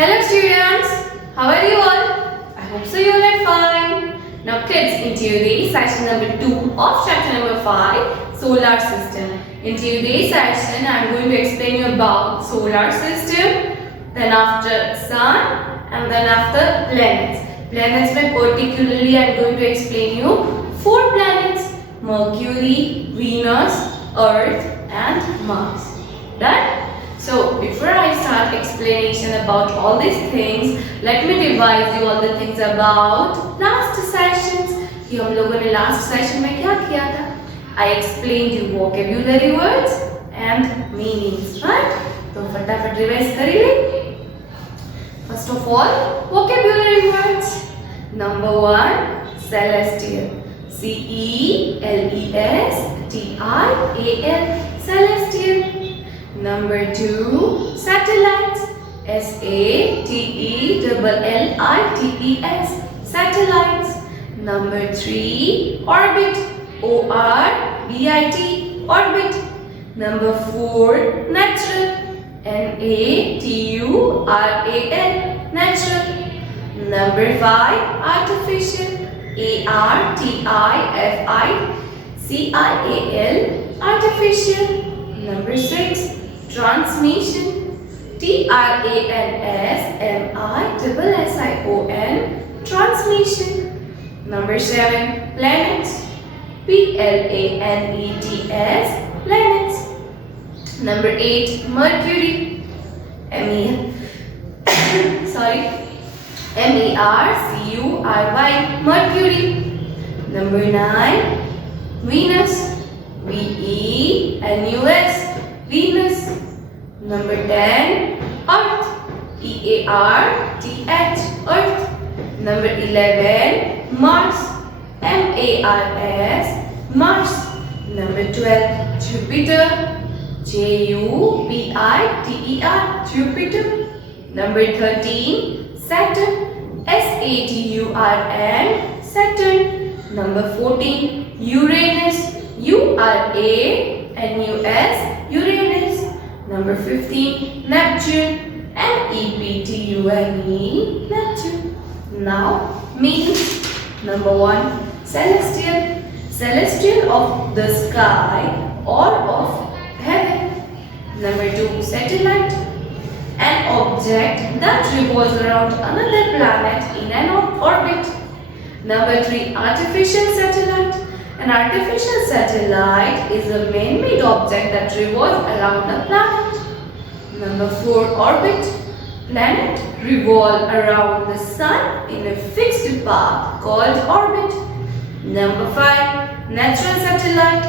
Hello students, how are you all? I hope so you all are fine. Now kids, in today's session number 2 of chapter number 5, solar system. In today's session, I am going to explain you about solar system, then after sun, and then after planets. Planets में particularly I am going to explain you 4 planets: Mercury, Venus, Earth, and Mars. Done? So before I start explanation about all these things, let me revise you all the things about last sessions. कि हम लोगों ने last session में क्या किया था? I explained you vocabulary words and meanings, right? तो फटाफट revise करिए. First of all, vocabulary words. Number 1, celestial. celestial. Celestial. Number 2, satellites. satellites. Satellites. Number 3, orbit. orbit. Orbit. Number 4, natural. natural. Natural. Number 5, artificial. artificial. Artificial. Number 6, transmission. transmission. Number 7, planets. planets. Number 8, Mercury. mercury. Mercury. Number 9, Venus. Venus. Number 10, Earth. Earth. Number 11, Mars. Mars. Number 12, Jupiter. Jupiter. Number 13, Saturn. Saturn. Number 14, Uranus. Uranus. Number 15, Neptune. Neptune. Now, meanings. Number 1, celestial. Celestial of the sky or of heaven. Number 2, satellite. An object that revolves around another planet in an orbit. Number 3, artificial satellite. An artificial satellite is a man-made object that revolves around a planet. Number 4, orbit. Planet revolve around the sun in a fixed path called orbit. Number 5, natural satellite.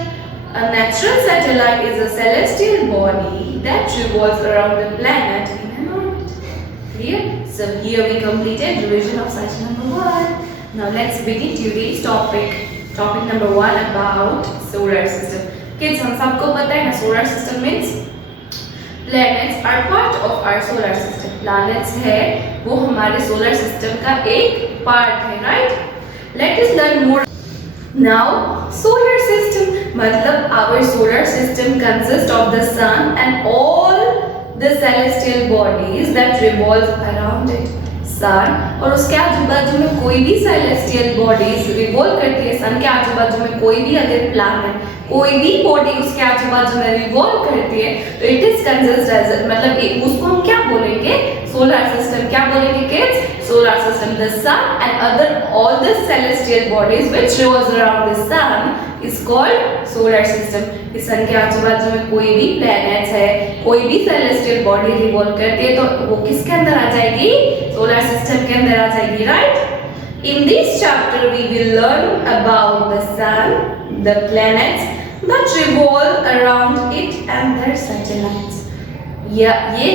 A natural satellite is a celestial body that revolves around the planet in an orbit. Clear? So here we completed revision of section number 1. Now let's begin today's topic. Topic number 1 about solar system. Kids, हम सबको पता है ना solar system means planets are part of our solar system. Planets है वो हमारे solar system का एक part है, right? Let us learn more. Now, solar system मतलब our solar system consists of the sun and all the celestial bodies that revolve around it. सन और उसके आजू बाजू में कोई भी celestial bodies revolve करती है. सन के आजू बाजू में कोई भी अगर planet, कोई भी body उसके आजू बाजू में revolve करती है तो it is considered as मतलब उसको हम क्या बोलेंगे? Solar system. क्या बोलेंगे kids? Solar system. The sun and all the celestial bodies which revolve around the sun is called solar system. इस सन के आजू बाजू में कोई भी planets है, कोई भी celestial body revolve करती है तो वो किसके अंदर आ जाएगी? Solar system के अंदर आ जाएगी, right? In this chapter we will learn about the sun, the planets that revolve around it and their satellites. ये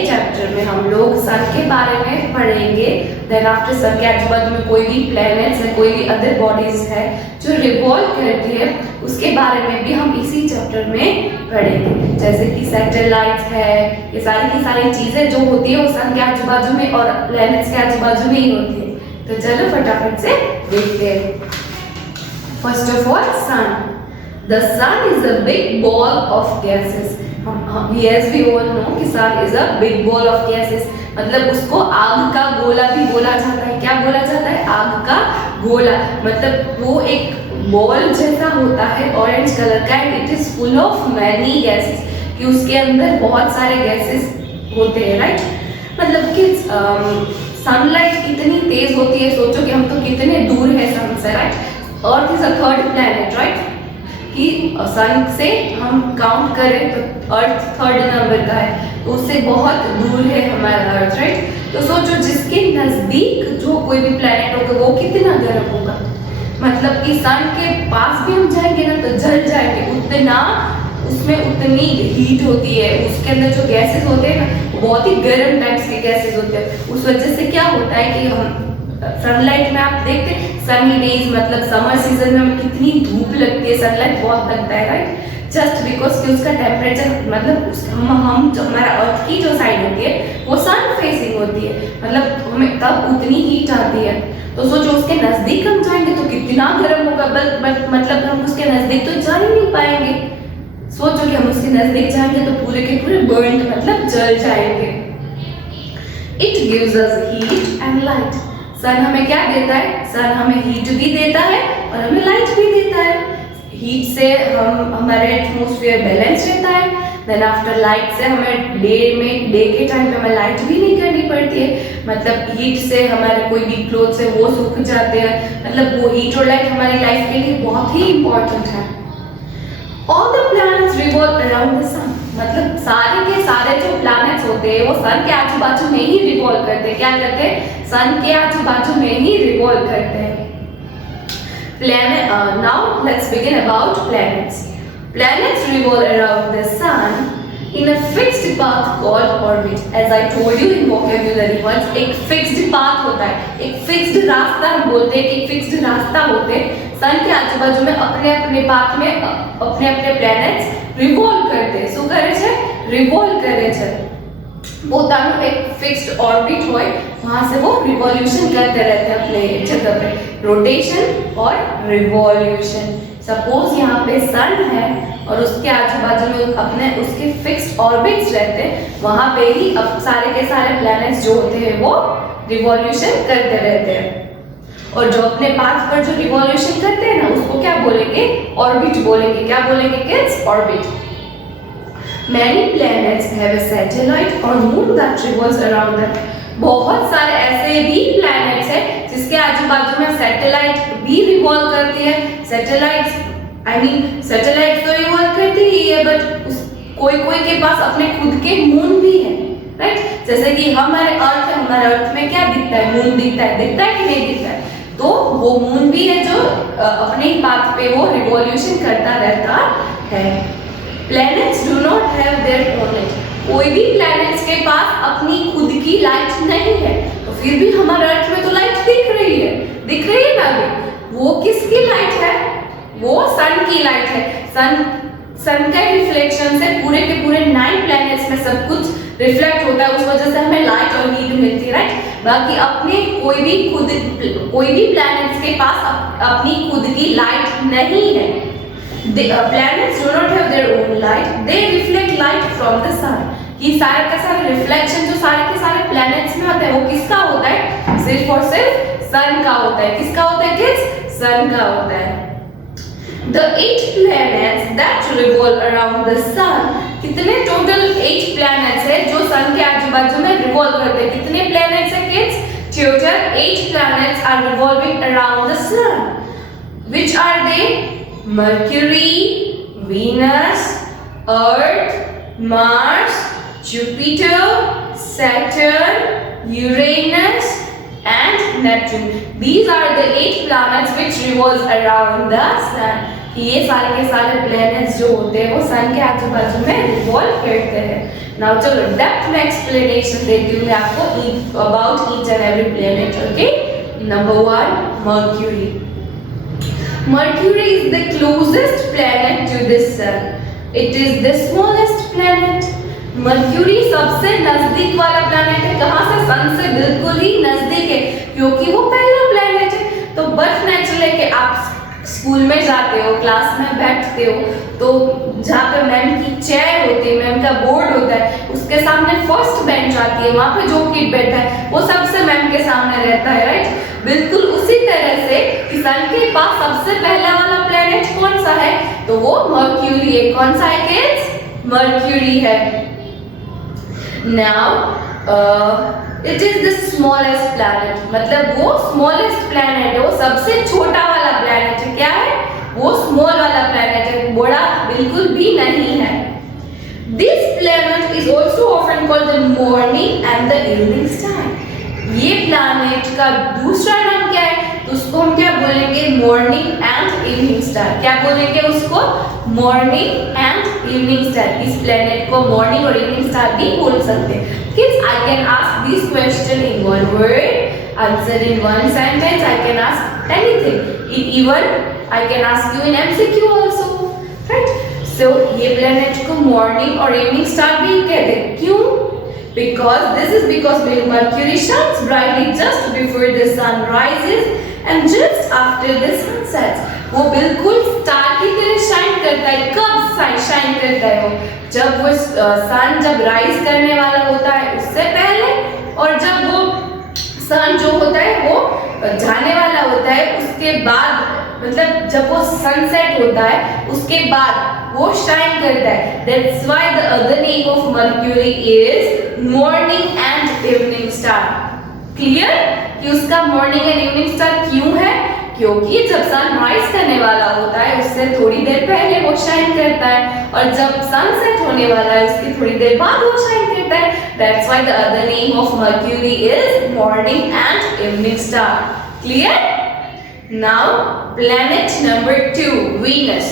चैप्टर में हम लोग सन के बारे में पढ़ेंगे. देन आफ्टर सन के आजू बाजू में कोई भी प्लैनेट्स है, कोई भी अदर बॉडीज है जो रिवॉल्व करती है उसके बारे में भी हम इसी चैप्टर में पढ़ेंगे. जैसे कि सैटेलाइट्स है, ये सारी की सारी चीजें जो होती है वो सन के आजू बाजू में और प्लैनेट्स के आजू बाजू में ही होती है. तो चलो फटाफट से देखते हैं. First of all sun. The sun is a big ball of gases. Yes, we all know कि sun is a big ball of gases. मतलब उसको आग का गोला भी बोला जाता है. क्या बोला जाता है? आग का गोला. मतलब वो एक बॉल जैसा होता है ऑरेंज कलर का. It is full of many gases. कि उसके अंदर बहुत सारे गैसेस होते हैं, राइट. मतलब कि सनलाइट इतनी तेज होती है. सोचो कि हम तो कितने दूर है सन से, right. Earth is a third planet, right. कि सन से हम काउंट करें तो अर्थ थर्ड नंबर का है, तो उससे बहुत दूर है हमारा अर्थ, राइट. तो सोचो जिसके नजदीक जो कोई भी प्लैनेट होगा वो कितना गर्म होगा. मतलब कि सन के पास भी हम जाएंगे ना तो जल जाएंगे. उतना उसमें उतनी हीट होती है. उसके अंदर जो गैसेस होते हैं ना बहुत ही गर्म टाइप्स के गैसेस होते हैं. उस वजह से क्या होता है कि हम सनलाइट में आप देखते हैं सनी डेज, मतलब समर सीजन में हमें कितनी धूप लगती है. सनलाइट बहुत लगता है, राइट. जस्ट बिकॉज कि उसका टेम्परेचर मतलब हम जो हमारा अर्थ की जो साइड होती है वो सन फेसिंग होती है. मतलब हमें तब उतनी हीट आती है. तो सोचो उसके नजदीक हम जाएंगे तो कितना गर्म होगा. बट मतलब हम उसके नजदीक तो जा ही नहीं पाएंगे. सोचो कि हम उसके नजदीक जाएंगे तो पूरे के पूरे बर्न मतलब जल जाएंगे. It gives us heat and light. Sun हमें क्या देता है? सन हमें हीट भी देता है और हमें लाइट भी देता है. हीट से हम हमारे एटमॉस्फेयर बैलेंस रहता है. देन आफ्टर लाइट से हमें डे के टाइम पे हमें लाइट भी नहीं करनी पड़ती है. मतलब हीट से हमारे कोई भी क्लोथ्स है वो सूख जाते हैं. मतलब वो हीट और लाइट हमारी लाइफ के लिए बहुत ही इंपॉर्टेंट है. All the planets revolve around the sun. मतलब सारे के सारे जो प्लैनेट्स होते हैं वो सन के आजू बाजू में ही रिवॉल्व करते हैं. क्या करते हैं? सन के आजू बाजू में ही रिवॉल्व करते हैं. Now let's begin about planets. Planets revolve around the sun in a fixed path called orbit. As I told you in vocabulary words, एक fixed path होता है. एक fixed रास्ता हम बोलते हैं कि एक fixed रास्ता होते हैं. सन के आजू बाजू में अपने अपने पाथ में अपने अपने प्लैनेट्स रिवॉल्व करते हैं. શું કરે છે? रिवॉल्व करे છે. પોતાનું એક ફિક્સ્ડ ઓર્बिट હોય वहां से वो रिवॉल्यूशन करते रहते हैं अपने जगह पे. रोटेशन और रिवॉल्यूशन. सपोज यहाँ पे सन है और उसके आजू बाजू में अपने उसके फिक्स्ड ऑर्बिट्स रहते हैं. वहां पे ही अब सारे के सारे प्लैनेट्स जो होते हैं वो रिवॉल्यूशन करते रहते हैं. और जो अपने पाथ पर जो रिवॉल्यूशन करते हैं ना उसको क्या बोलेंगे? ऑर्बिट बोलेंगे. क्या बोलेंगे kids? Orbit. Many planets have a satellite or moon that revolves around them. बहुत सारे ऐसे भी प्लैनेट्स हैं जिसके आजू बाजू में सैटेलाइट भी रिवॉल्व करती है. सैटेलाइट तो रिवॉल्व करती ही है बट कोई कोई के पास अपने खुद के मून भी है, राइट. जैसे कि हमारे अर्थ है, हमारे अर्थ में क्या दिखता है? मून दिखता है कि नहीं दिखता है? तो वो मून भी है जो अपने ही पाथ पे वो रिवॉल्यूशन करता रहता है. Planets do not have their own light. कोई भी प्लैनेट्स के पास अपनी खुद की लाइट नहीं है. तो फिर भी हमारे अर्थ में तो लाइट दिख रही है ना. वो किसकी लाइट है? वो सन की लाइट है. सन के रिफ्लेक्शन से पूरे के पूरे 9 प्लैनेट्स में सब कुछ रिफ्लेक्ट होता है. उस वजह से हमें लाइट और हीट मिलती है, राइट. बाकी अपने कोई भी प्लैनेट्स के पास अपनी खुद की लाइट नहीं है. Planets do not have their own light. They reflect light from the sun. ये सारे का सारे रिफ्लेक्शन जो सारे के सारे प्लैनेट्स में होता है वो किसका होता है? सिर्फ और सिर्फ सन का होता है. किसका होता है किड्स? सन का होता है. The 8 planets that revolve around the sun. कितने टोटल 8 planets है जो सन के आजू बाजू में रिवॉल्व करते हैं. कितने planets है kids? Total 8 planets are revolving around the sun. Which are they? Mercury, Venus, Earth, Mars, Jupiter, Saturn, Uranus and Neptune. These are the 8 planets which revolve around the sun. ये सारे के सारे planets जो होते हैं वो सन के आजू बाजू में revolve करते हैं. Now चलो डेप्थ में explanation देती हूँ मैं आपको about each and every planet. Okay? Number 1, Mercury. Mercury is the closest planet to the sun. It is the smallest planet. Mercury सबसे नजदीक वाला planet है. कहाँ से? सन से बिल्कुल ही नजदीक है क्योंकि वो पहला planet है. तो बट नेचुरल है कि आप स्कूल में जाते हो, क्लास में बैठते हो, तो जहाँ पे मैम की चेयर होती है, मैम का बोर्ड होता है, उसके सामने फर्स्ट बेंच आती है, वहाँ पे जो किड बैठा है वो सबसे मैम के सामने रहता है, राइट। बिल्कुल उसी तरह से कि सन के पास सबसे पहला वाला प्लेनेट कौन सा है, तो वो मर्क्यूरी है। कौन सा है किड्स? मर्क्यूरी है। Now it is the smallest planet, मतलब वो स्मॉलेस्ट प्लैनेट है, वो सबसे छोटा वाला प्लैनेट है। क्या है वो? स्मॉल वाला प्लैनेट है, बड़ा बिल्कुल भी नहीं है। This planet is also often called the morning and the evening star. ये प्लैनेट का दूसरा नाम क्या है? तो उसको हम क्या बोलेंगे? Morning and evening star. क्या बोलेंगे उसको? Morning and evening star. इस प्लैनेट को मॉर्निंग और इवनिंग स्टार भी बोल सकते हैं। Kids, I can ask this question in one word, answer in one sentence. I can ask anything. Even I can ask you in MCQ also, right? So ये planet को morning और evening star भी कहते हैं। क्यों? Because Mercury shines brightly just before the sun rises and just after the sun sets. वो बिल्कुल star की तरह शाइन करता है। कब शाइन करता है वो? जब वो सन जब राइज करने वाला होता है उससे पहले, और जब वो सन जो होता है वो जाने वाला होता है उसके बाद, मतलब जब वो सनसेट होता है उसके बाद वो शाइन करता है। That's why the other name of Mercury is morning and evening star. Clear? कि उसका morning and evening star क्यों है? क्योंकि जब सन राइज करने वाला होता है उससे थोड़ी देर पहले वो शाइन करता है, और जब सनसेट होने वाला है उसकी थोड़ी देर बाद वो शाइन करता है। That's why the other name of Mercury is morning and evening star. Clear? Now planet number 2, Venus.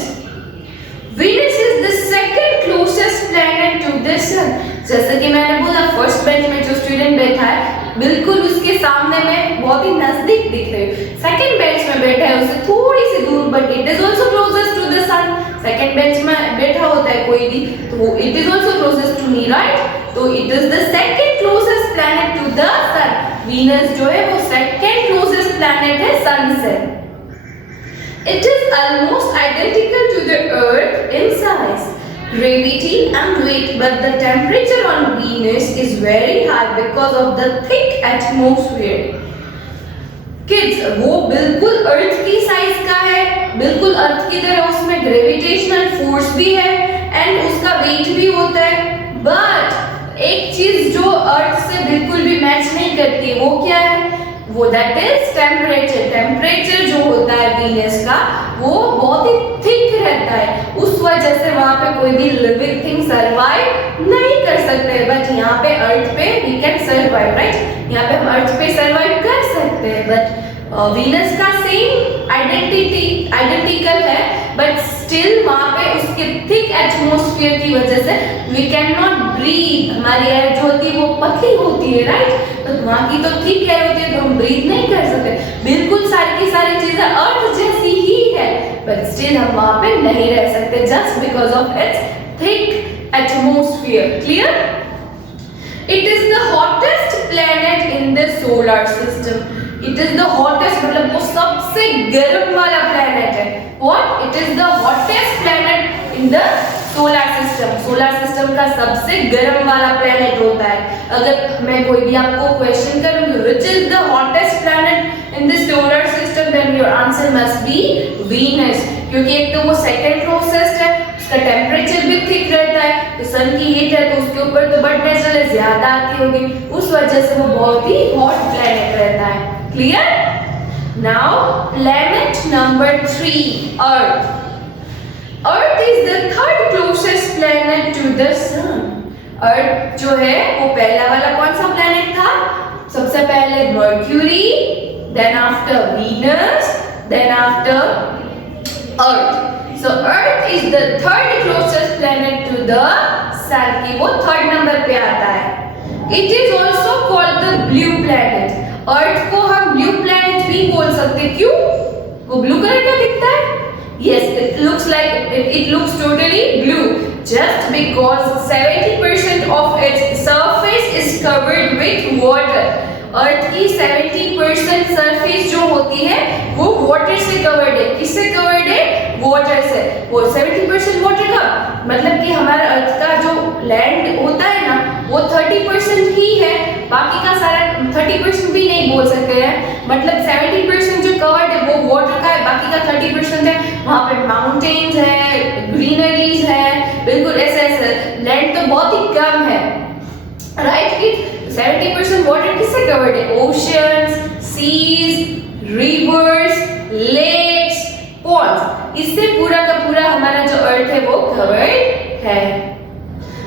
Venus is the second closest planet to the sun. जैसे कि मैंने बोला फर्स्ट बेंच में जो स्टूडेंट बैठा है बिल्कुल उसके सामने में बहुत ही नजदीक दिख रहे हैं। सेकंड बेंच में बैठा है उससे थोड़ी सी दूर, but it is also closest to the sun. Second bench में बैठा होता है कोई भी तो वो it is also closest to me, right. तो it is the second closest planet to the sun. Venus जो है वो सेकंड क्लोजेस्ट प्लैनेट है सन से। It is almost identical to the Earth in size, gravity and weight, but the temperature on Venus is very high because of the thick atmosphere. Kids, वो बिल्कुल अर्थ की size का है, बिल्कुल अर्थ की तरह उसमें ग्रेविटेशनल फोर्स भी है एंड उसका वेट भी होता है, बट एक चीज जो अर्थ से बिल्कुल भी मैच नहीं करती वो क्या है? वो दैट इज टेम्परेचर। टेम्परेचर जो होता है वीनस का वो बहुत ही थिक रहता है, उस वजह से वहां पे कोई भी लिविंग थिंग सरवाइव नहीं कर सकते, बट यहाँ पे अर्थ पे वी कैन सरवाइव, राइट। यहाँ पे हम अर्थ पे सरवाइव कर सकते हैं, बट वीनस का सेम आइडेंटिकल है, बट स्टिल वहां पे उसके थिक एटमॉस्फेयर की वजह से वी कैन नॉट ब्रीथ। हमारी एयर जो होती है वो पतली होती है, राइट, तो वहां की तो थिक एयर होती है तो हम ब्रीथ नहीं कर सकते। बिल्कुल सारी की सारी चीजें अर्थ जैसी ही है, बट स्टिल हम वहां पे नहीं रह सकते just because of its thick atmosphere. Clear? It is the hottest planet in the solar system. It is the hottest मतलब वो सबसे गर्म वाला प्लेनेट है। What? It is the hottest planet in the solar system. Solar system का सबसे गर्म वाला प्लेनेट होता है। अगर मैं कोई भी आपको क्वेश्चन करूंगी which is the hottest planet in the solar system, then your answer must be Venus, क्योंकि एक तो वो सेकंड क्लोजेस्ट है, उसका टेम्परेचर भी थिक रहता है, तो सन की हीट है तो उसके ऊपर तो बट नेचुरली ज्यादा आती होगी, उस वजह से वो बहुत ही हॉट प्लेनेट रहता है। Clear? Now planet number 3, Earth. Earth is the third closest planet to the sun. Earth जो है वो पहला वाला कौन सा प्लेनेट था? सबसे पहले Mercury, then after Venus, then after Earth. So Earth is the third closest planet to the Sun, की वो थर्ड नंबर पे आता है। It is also called the blue planet. Earth को हम blue planet भी बोल सकते, क्यों? वो blue कलर का दिखता है? Yes, it looks totally blue just because 70% of its surface is covered with water. अर्थ की 70% सरफेस जो होती है वो वाटर से कवर्ड है। किससे कवर्ड है? वाटर से। वो 70% वाटर का मतलब कि हमारा अर्थ का जो लैंड होता है ना वो 30% ही है, बाकी का सारा 30% भी नहीं बोल सकते हैं, मतलब 70% जो कवर्ड है वो वाटर का है, बाकी का 30% है वहाँ पे माउंटेन्स है, ग्रीनरीज है, बिल्कुल ऐसे लैंड तो बहुत ही कम है, राइट किड। 70% वाटर किससे कवर्ड है? Oceans, seas, rivers, lakes, ponds, इससे पूरा का पूरा हमारा जो अर्थ है वो कवर्ड है।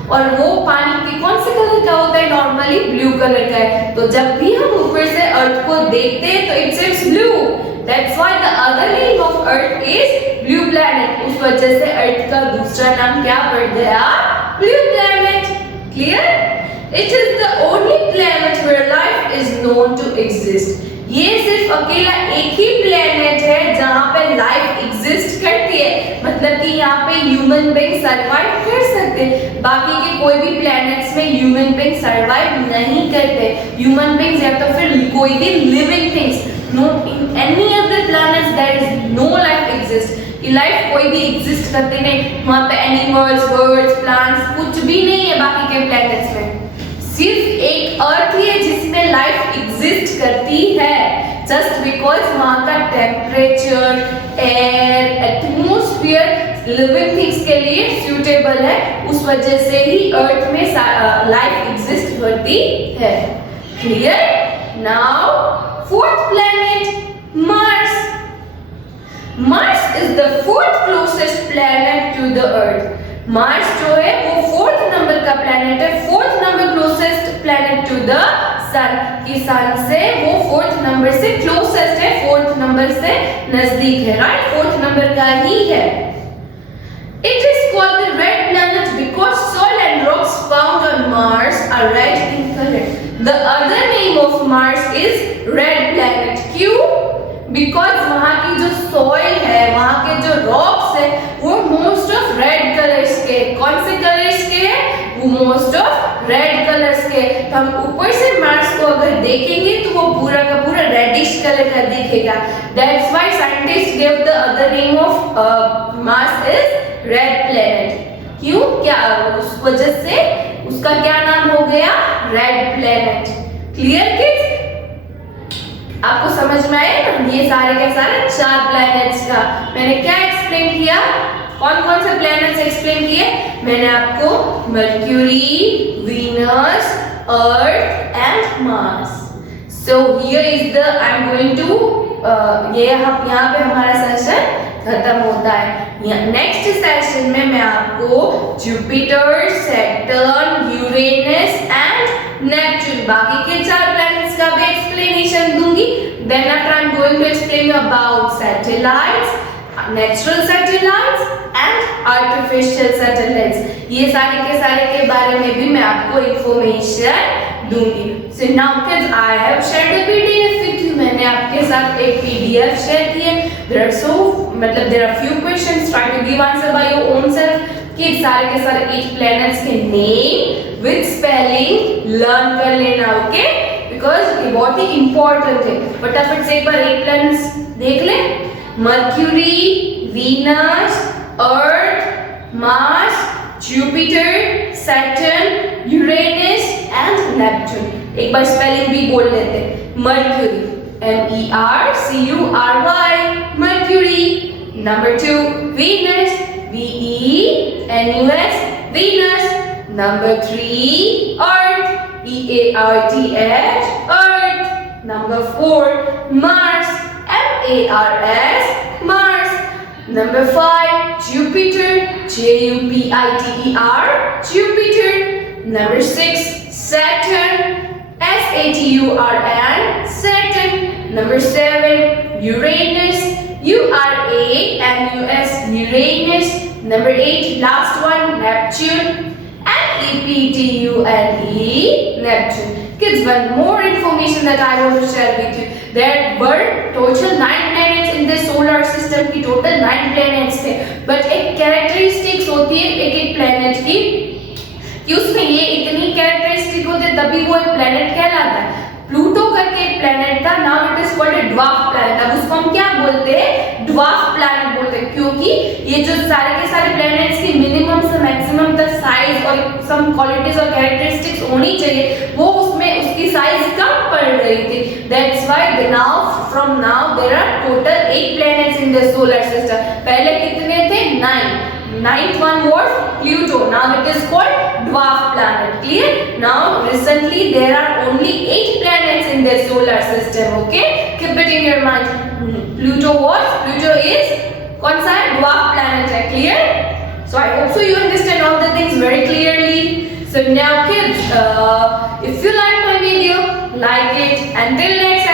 और वो पानी के कौन से कलर का होता है? नॉर्मली ब्लू कलर का है। तो जब भी हम ऊपर से अर्थ को देखते हैं तो it seems blue, that's why the other name of Earth is blue planet. उस वजह से अर्थ का दूसरा नाम क्या पड़ गया? Blue planet. Clear? It is the only planet where life is known to exist. ये सिर्फ अकेला एक ही प्लेनेट है जहाँ पे लाइफ एग्जिस्ट करती है, मतलब कि यहाँ पे ह्यूमन बीइंग सरवाइव कर सकते हैं। बाकी के कोई भी प्लैनेट्स में ह्यूमन बीइंग सरवाइव नहीं करते। ह्यूमन बीइंग्स या तो फिर कोई भी living things, no in any other planets there is no life exist. कि लाइफ कोई भी एग्जिस्ट करते नहीं, वहाँ पे एनिमल्स, बर्ड्स, प्लांट्स कुछ भी नहीं है बाकी के प्लैनेट्स में। सिर्फ एक अर्थ ही है जिसमें लाइफ एग्जिस्ट करती है, जस्ट बिकॉज वहाँ का temperature, air, atmosphere living things के लिए सूटेबल है, उस वजह से ही अर्थ में लाइफ एग्जिस्ट करती है। Clear? Now fourth planet Mars. Mars is the fourth closest planet to the Earth. Mars जो है वो फोर्थ नंबर का प्लैनेट है, fourth number closest planet to the sun. कि सन से वो फोर्थ नंबर से क्लोजेस्ट है, फोर्थ नंबर से नजदीक है, राइट? फोर्थ नंबर का ही है। It is called the red planet because soil and rocks found on Mars are red in color. The other name of Mars is red planet. क्यों? Because वहाँ की जो soil है, वहाँ के जो रॉक्स है वो मोस्ट ऑफ रेड कलर्स के। कौन से कलर्स के हैं? वो मोस्ट ऑफ रेड कलर्स के। तो हम ऊपर से मार्स को अगर देखेंगे तो वो पूरा का पूरा रेडिश कलर का दिखेगा। That's why scientist give the other name of Mars is red planet. क्यों? क्या उस वजह से उसका क्या नाम हो गया? Red planet. Clear kids? आपको समझ में आया ना? ये सारे के सारे 4 प्लैनेट्स का मैंने क्या एक्सप्लेन किया? कौन कौन से प्लैनेट्स एक्सप्लेन किए? मैंने आपको Mercury, Venus, Earth and Mars. So here is the I am going to ये यहाँ पे हमारा सेशन खत्म होता है। नेक्स्ट सेशन में मैं आपको Jupiter, Saturn, Uranus and Neptune, बाकी के 4 प्लैनेट्स का भी एक्सप्लेनेशन दूंगी। Then after I am going to explain you about satellites, natural satellites and artificial satellites. ये सारे के बारे में भी मैं आपको इंफॉर्मेशन दूंगी। So now kids I have shared the PDF with you. मैंने आपके साथ एक पीडीएफ शेयर की है। There are few questions, try to give answer by your own self। कि सारे के सारे 8 planets के नेम विद स्पेलिंग लर्न कर लेना, ओके? बिकॉज ये बहुत ही इंपॉर्टेंट है। फटाफट से एक बार 8 planets देख ले। Mercury, Venus, earth, Mars, Jupiter, Saturn, Uranus and Neptune. एक बार स्पेलिंग भी बोल लेते हैं। Mercury MERCURY, Mercury. Number 2, Venus, VENUS, Venus. Number 3, Earth, EARTH, Earth. Number 4, Mars, MARS, Mars. Number 5, Jupiter, JUPITER, Jupiter. Number 6, Saturn, SATURN, Saturn. Number 7, Uranus, URANUS, Uranus. Number 8, last one, Neptune, NEPTUNE, Neptune. Kids, one more information that I want to share with you. There were total 9 planets in the solar system की total 9 planets थे, but एक characteristics होती है एक planet की कि उसमें ये इतनी कैरेक्टरिस्टिक होते तभी वो एक प्लेनेट कहलाता है। प्लूटो करके एक प्लेनेट था, now it is called a dwarf planet. अब उसको हम क्या बोलते हैं, ड्वार्फ प्लेनेट बोलते हैं, क्योंकि ये जो सारे के सारे प्लेनेट्स की मिनिमम से मैक्सिमम तक साइज और सम क्वालिटीज और कैरेक्टरिस्टिक्स होनी चाहिए, वो उसमें उसकी साइज कम पड़ रही थी। That's why now from now there are total 8 planets in the solar system. पहले कितने थे, 9। Ninth one was Pluto. Now it is called dwarf planet. Clear? Now recently there are only 8 planets in the solar system. Okay? Keep it in your mind. Pluto is कौन सा है, dwarf planet है. Clear? So I hope so you understand all the things very clearly. So now kids, if you like my video, like it. Until next